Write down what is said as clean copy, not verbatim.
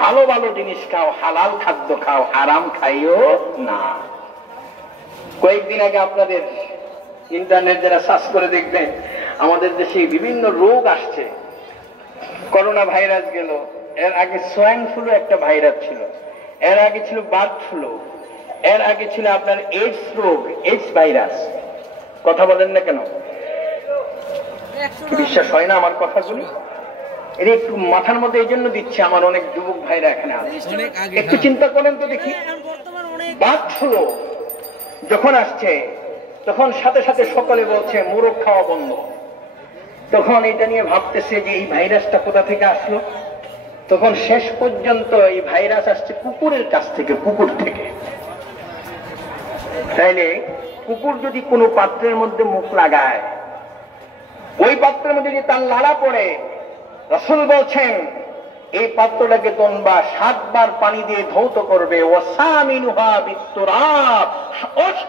ভালো ভালো জিনিস খাও, হালাল খাদ্য খাও, হারাম খাইও না। কয়েকদিন আগে আপনাদের ইন্টারনেট যারা সার্চ করে দেখবেন, আমাদের দেশে বিভিন্ন রোগ আসছে। করোনা ভাইরাস গেল, এর আগে সোয়াইন ফ্লু একটা ভাইরাস ছিল, এর আগে ছিল বার্ড ফ্লু, এর আগে ছিল আপনার এইডস রোগ, এইডস ভাইরাস। কথা বলেন না কেন? বিশ্বাস হয় না আমার কথাগুলি? এটা একটু মাথার মধ্যে এই জন্য দিচ্ছে, আমার অনেক যুবক ভাইরা এখানে আছে, একটু চিন্তা করেন তো দেখি। বার্ড ফ্লু যখন আসছে, তখন সাথে সাথে সকলে বলছে মোরগ খাওয়া বন্ধ। তখন এটা নিয়ে ভাবতেছে যে এই ভাইরাসটা কোথা থেকে আসলো। তখন শেষ পর্যন্ত এই ভাইরাস আসছে কুকুরের কাছ থেকে, কুকুর থেকে। তাইলে কুকুর যদি কোনো পাত্রের মধ্যে মুখ লাগায়, ওই পাত্রের মধ্যে যদি তার লালা পড়ে, রাসূল বলছেন এই পাত্রটাকে তোমরা 7 বার পানি দিয়ে ধৌত করবে। ওয়াসামিনুহা বিতুরাব,